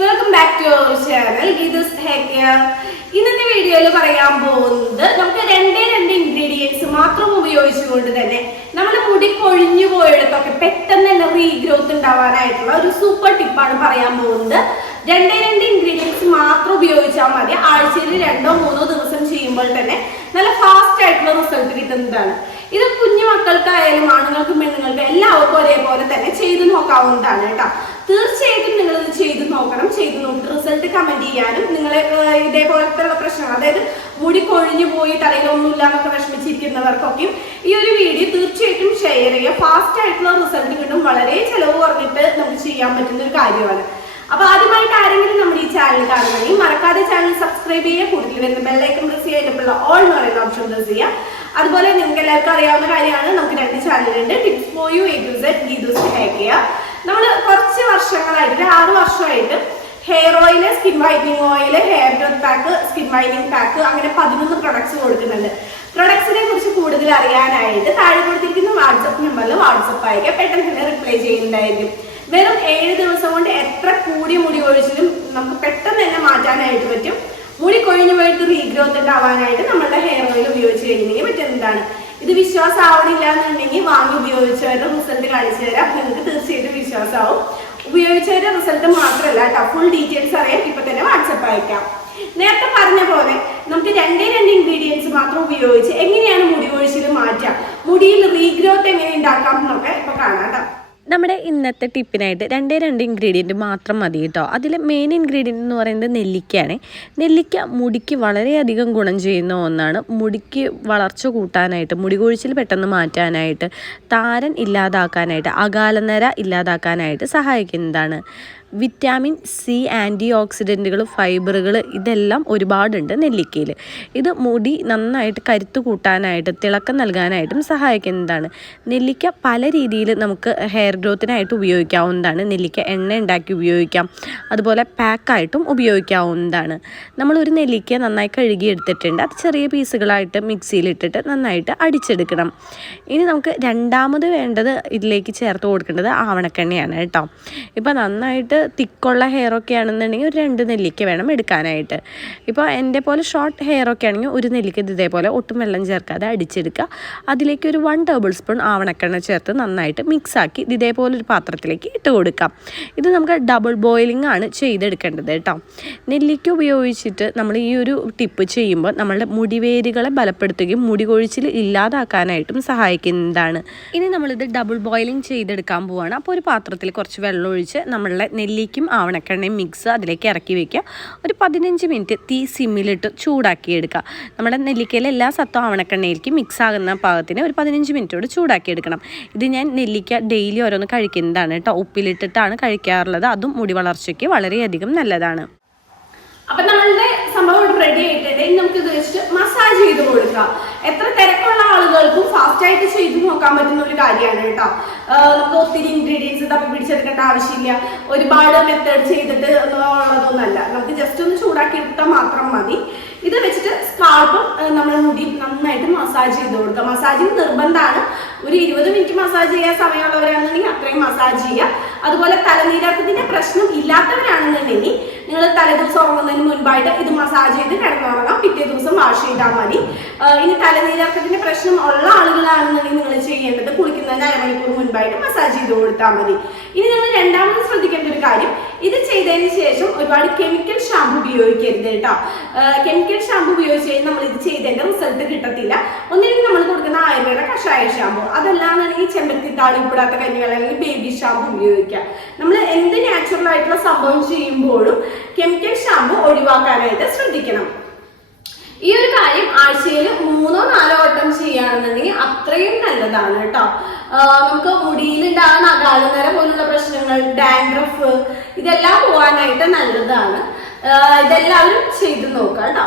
Welcome back to our channel Geetha's hair ഇന്നത്തെ വീഡിയോയിൽ പറയാൻ പോകുന്നത് നമുക്ക് രണ്ടേ രണ്ട് ഇൻഗ്രീഡിയൻസ് മാത്രം ഉപയോഗിച്ചുകൊണ്ട് തന്നെ നമ്മുടെ മുടി കൊഴിഞ്ഞു പോയിടത്തൊക്കെ പെട്ടെന്ന് തന്നെ റീഗ്രോത്ത് ഉണ്ടാവാനായിട്ടുള്ള ഒരു സൂപ്പർ ടിപ്പാണ് പറയാൻ പോകുന്നത്. രണ്ടേ രണ്ട് ഇൻഗ്രീഡിയൻസ് മാത്രം ഉപയോഗിച്ചാൽ മതി. ആഴ്ചയിൽ രണ്ടോ മൂന്നോ ദിവസം ചെയ്യുമ്പോൾ തന്നെ നല്ല ഫാസ്റ്റ് ആയിട്ടുള്ള റിസൾട്ട് കിട്ടുന്നതാണ്. ഇത് കുഞ്ഞു മക്കൾക്കായാലും ആണുങ്ങൾക്കും പെണ്ണുങ്ങൾക്കും എല്ലാവർക്കും ഒരേപോലെ തന്നെ ചെയ്തു നോക്കാവുന്നതാണ് കേട്ടോ. തീർച്ചയായിട്ടും നിങ്ങൾ ഇത് ചെയ്ത് നോക്കണം. ചെയ്ത് നോക്കി റിസൾട്ട് കമന്റ് ചെയ്യാനും നിങ്ങളെ ഇതേപോലത്തെ പ്രശ്നം അതായത് മുടി കൊഴിഞ്ഞു പോയി തലയിലൊന്നുമില്ല എന്നൊക്കെ വിഷമിച്ചിരിക്കുന്നവർക്കൊക്കെയും ഈ ഒരു വീഡിയോ തീർച്ചയായിട്ടും ഷെയർ ചെയ്യുക. ഫാസ്റ്റ് ആയിട്ടുള്ള റിസൾട്ട് കിട്ടും. വളരെ ചെലവ് കുറഞ്ഞിട്ട് നമുക്ക് ചെയ്യാൻ പറ്റുന്ന ഒരു കാര്യമാണ്. അപ്പൊ ആദ്യമായിട്ട് ആരെങ്കിലും നമ്മുടെ ഈ ചാനൽ കാണുകയാണെങ്കിൽ മറക്കാതെ ചാനൽ സബ്സ്ക്രൈബ് ചെയ്യുക. കൂടുതൽ വരുന്ന ബെല്ലൈക്കൺ പ്രസ് ചെയ്തിട്ടുള്ള ഓൾ എന്ന് പറയുന്ന ഓപ്ഷൻ പ്രസ് ചെയ്യുക. അതുപോലെ നിങ്ങൾക്ക് എല്ലാവർക്കും അറിയാവുന്ന കാര്യമാണ്. നമുക്ക് രണ്ട് ചാനലുണ്ട് tips for you A to Z Geethu's hack ചെയ്യുക. നമ്മൾ കുറച്ച് വർഷങ്ങളായിട്ട് ഒരു ആറ് വർഷമായിട്ട് hair oil skin whitening oil hair growth pack skin whitening pack അങ്ങനെ പതിനൊന്ന് പ്രൊഡക്ട്സ് കൊടുക്കുന്നുണ്ട്. പ്രൊഡക്ട്സിനെ കുറിച്ച് കൂടുതൽ അറിയാനായിട്ട് താഴെ കൊടുത്തിരിക്കുന്ന വാട്സപ്പ് നമ്പറിൽ വാട്സപ്പ് അയക്കുക പെട്ടെന്ന് തന്നെ റിപ്ലൈ ചെയ്യുന്നതായിരിക്കും. വെറും ഏഴ് ദിവസം കൊണ്ട് എത്ര കൂടിയ മുടി കൊഴിച്ചിലും നമുക്ക് പെട്ടെന്ന് തന്നെ മാറ്റാനായിട്ട് പറ്റും. മുടി കൊഴിഞ്ഞു പോയിട്ട് റീഗ്രോത്ത് ഉണ്ടാവാനായിട്ട് നമ്മളുടെ ഹെയർ ഓയിൽ ഉപയോഗിച്ച് കഴിഞ്ഞെങ്കിൽ പറ്റുന്നതാണ് ഇത് വിശ്വാസം ആവണില്ല എന്നുണ്ടെങ്കിൽ വാങ്ങി ഉപയോഗിച്ചവരുടെ റിസൾട്ട് കാണിച്ചു തരാം. നിങ്ങൾക്ക് തീർച്ചയായിട്ടും വിശ്വാസമാവും. ഉപയോഗിച്ചവരുടെ റിസൾട്ട് മാത്രമല്ല കേട്ടോ ഫുൾ ഡീറ്റെയിൽസ് അറിയാൻ ഇപ്പൊ തന്നെ വാട്സപ്പ് അയക്കാം. നേരത്തെ പറഞ്ഞ പോലെ നമുക്ക് രണ്ടേ രണ്ട് ഇൻഗ്രീഡിയൻസ് മാത്രം ഉപയോഗിച്ച് എങ്ങനെയാണ് മുടി കൊഴിച്ചിൽ മാറ്റാം മുടിയിൽ റീഗ്രോത്ത് എങ്ങനെ ഉണ്ടാക്കാം എന്നൊക്കെ ഇപ്പൊ കാണാം കേട്ടോ. നമ്മുടെ ഇന്നത്തെ ടിപ്പിനായിട്ട് രണ്ടേ രണ്ട് ഇൻഗ്രീഡിയന്റ് മാത്രം മതി കേട്ടോ. അതിൽ മെയിൻ ഇൻഗ്രീഡിയന്റ് എന്ന് പറയുന്നത് നെല്ലിക്കയാണ്. നെല്ലിക്ക മുടിക്ക് വളരെയധികം ഗുണം ചെയ്യുന്ന ഒന്നാണ്. മുടിക്ക് വളർച്ച കൂട്ടാനായിട്ട് മുടി കൊഴിച്ചിൽ പെട്ടെന്ന് മാറ്റാനായിട്ട് താരൻ ഇല്ലാതാക്കാനായിട്ട് അകാലനര ഇല്ലാതാക്കാനായിട്ട് സഹായിക്കുന്നതാണ്. വിറ്റാമിൻ സി ആന്റി ഓക്സിഡന്റുകൾ ഫൈബറുകൾ ഇതെല്ലാം ഒരുപാടുണ്ട് നെല്ലിക്കയിൽ. ഇത് മുടി നന്നായിട്ട് കരുത്ത് കൂട്ടാനായിട്ട് തിളക്കം നൽകാനായിട്ടും സഹായിക്കുന്നതാണ്. നെല്ലിക്ക പല രീതിയിൽ നമുക്ക് ഹെയർ ഗ്രോത്തിനായിട്ട് ഉപയോഗിക്കാവുന്നതാണ്. നെല്ലിക്ക എണ്ണ ഉണ്ടാക്കി ഉപയോഗിക്കാം. അതുപോലെ പാക്കായിട്ടും ഉപയോഗിക്കാവുന്നതാണ്. നമ്മളൊരു നെല്ലിക്ക നന്നായി കഴുകിയെടുത്തിട്ടുണ്ട്. അത് ചെറിയ പീസുകളായിട്ട് മിക്സിയിലിട്ടിട്ട് നന്നായിട്ട് അടിച്ചെടുക്കണം. ഇനി നമുക്ക് രണ്ടാമത് വേണ്ടത് ഇതിലേക്ക് ചേർത്ത് കൊടുക്കേണ്ടത് ആവണക്കെണ്ണയാണ് കേട്ടോ. ഇപ്പോൾ നന്നായിട്ട് തിക്കുള്ള ഹെയർ ഒക്കെ ആണെന്നുണ്ടെങ്കിൽ ഒരു രണ്ട് നെല്ലിക്ക വേണം എടുക്കാനായിട്ട്. ഇപ്പോൾ എന്റെ പോലെ ഷോർട്ട് ഹെയർ ഒക്കെ ആണെങ്കിൽ ഒരു നെല്ലിക്ക ഇത് ഇതേപോലെ ഒട്ടും വെള്ളം ചേർക്കാതെ അടിച്ചെടുക്കുക. അതിലേക്ക് ഒരു വൺ ടേബിൾ സ്പൂൺ ആവണക്കെണ്ണ ചേർത്ത് നന്നായിട്ട് മിക്സാക്കി ഇത് ഇതേപോലെ ഒരു പാത്രത്തിലേക്ക് ഇട്ട് കൊടുക്കാം. ഇത് നമുക്ക് ഡബിൾ ബോയിലിംഗ് ആണ് ചെയ്തെടുക്കേണ്ടത് കേട്ടോ. നെല്ലിക്ക ഉപയോഗിച്ചിട്ട് നമ്മൾ ഈ ഒരു ടിപ്പ് ചെയ്യുമ്പോൾ നമ്മളുടെ മുടിവേരുകളെ ബലപ്പെടുത്തുകയും മുടി കൊഴിച്ചിൽ ഇല്ലാതാക്കാനായിട്ടും സഹായിക്കുന്നതാണ്. ഇനി നമ്മളിത് ഡബിൾ ബോയിലിംഗ് ചെയ്തെടുക്കാൻ പോവുകയാണ് അപ്പോൾ ഒരു പാത്രത്തിൽ കുറച്ച് വെള്ളം ഒഴിച്ച് നമ്മളുടെ നെല്ലിക്കും ആവണക്കെണ്ണയും മിക്സ് അതിലേക്ക് ഇറക്കി വയ്ക്കുക ഒരു പതിനഞ്ച് മിനിറ്റ് തീ സിമ്മിലിട്ട് ചൂടാക്കി എടുക്കുക. നമ്മുടെ നെല്ലിക്കയിലെ എല്ലാ സത്തും ആവണക്കെണ്ണയിലേക്ക് മിക്സ് ആകുന്ന പാകത്തിന് ഒരു പതിനഞ്ച് മിനിറ്റോട് ചൂടാക്കി എടുക്കണം. ഇത് ഞാൻ നെല്ലിക്ക ഡെയിലി ഓരോന്ന് കഴിക്കുന്നതാണ് കേട്ടോ. ഉപ്പിലിട്ടിട്ടാണ് കഴിക്കാറുള്ളത്. അതും മുടി വളർച്ചയ്ക്ക് വളരെയധികം നല്ലതാണ്. അപ്പൊ നമ്മളുടെ സംഭവം ഇവിടെ റെഡി ആയിട്ടുണ്ട് ഇനി നമുക്ക് ഇത് വെച്ചിട്ട് മസാജ് ചെയ്ത് കൊടുക്കാം. എത്ര തിരക്കുള്ള ആളുകൾക്കും ഫാസ്റ്റ് ആയിട്ട് ചെയ്ത് നോക്കാൻ പറ്റുന്ന ഒരു കാര്യമാണ് കേട്ടോ. നമുക്ക് ഒത്തിരി ഇൻഗ്രീഡിയൻസ് തപ്പി പിടിച്ചെടുക്കേണ്ട ആവശ്യമില്ല. ഒരുപാട് മെത്തേഡ് ചെയ്തിട്ട് ഉള്ളതൊന്നല്ല നമുക്ക് ജസ്റ്റ് ഒന്ന് ചൂടാക്കി ഇട്ടാൽ മാത്രം മതി. ഇത് നമ്മുടെ മുടി നന്നായിട്ട് മസാജ് ചെയ്ത് കൊടുക്കുക. മസാജിങ് നിർബന്ധമാണ്. ഒരു ഇരുപത് മിനിറ്റ് മസാജ് ചെയ്യാൻ സമയമുള്ളവരാണെന്നുണ്ടെങ്കിൽ അത്രയും മസാജ് ചെയ്യുക. അതുപോലെ തലനീരാക്കത്തിന്റെ പ്രശ്നം ഇല്ലാത്തവരാണെന്നുണ്ടെങ്കിൽ നിങ്ങൾ തലേദിവസം ഉറങ്ങുന്നതിന് മുൻപായിട്ട് ഇത് മസാജ് ചെയ്ത് കിടന്നുറങ്ങാം. പിറ്റേ ദിവസം വാഷ് ചെയ്താൽ മതി. ഇനി തലനീരാക്കത്തിന്റെ പ്രശ്നം ഉള്ള ആളുകളാണെന്നുണ്ടെങ്കിൽ നിങ്ങൾ ചെയ്യേണ്ടത് കുളിക്കുന്നതിന് അരമണിക്കൂർ മുൻപായിട്ട് മസാജ് ചെയ്ത് കൊടുത്താൽ മതി. ഇനി നിങ്ങൾ രണ്ടാമത് ശ്രദ്ധിക്കേണ്ട ഒരു കാര്യം ഇത് ചെയ്തതിന് ശേഷം ഒരുപാട് കെമിക്കൽ ഷാമ്പു ഉപയോഗിക്കരുത് കേട്ടോ. കെമിക്കൽ ഷാമ്പു ഉപയോഗിച്ച് കഴിഞ്ഞാൽ നമ്മൾ ഇത് ചെയ്തതിന്റെ റിസൾട്ട് കിട്ടത്തില്ല. ഒന്നിനും നമ്മൾ കൊടുക്കുന്ന ആയുർവേദ കഷായ ഷാമ്പു അതല്ലാന്നുണ്ടെങ്കിൽ ചെമ്പരത്തി താളി കൂടാത്ത കഞ്ഞികൾ അല്ലെങ്കിൽ ബേബി ഷാമ്പു ഉപയോഗിക്കാം നമ്മൾ എന്ത് നാച്ചുറൽ ആയിട്ടുള്ള സംഭവം ചെയ്യുമ്പോഴും കെമിക്കൽ ഷാമ്പു ഒഴിവാക്കാനായിട്ട് ശ്രദ്ധിക്കണം. ഈ ഒരു കാര്യം ആഴ്ചയിൽ മൂന്നോ നാലോ വട്ടം ചെയ്യുകയാണെന്നുണ്ടെങ്കിൽ അത്രയും നല്ലതാണ് കേട്ടോ. നമുക്ക് മുടിയിലുണ്ടാകുന്ന അകാലനര പോലുള്ള പ്രശ്നങ്ങൾ ഡാൻഡ്രഫ് ഇതെല്ലാം പോകാനായിട്ട് നല്ലതാണ്. ഇതെല്ലാവരും ചെയ്തു നോക്കാം കേട്ടോ.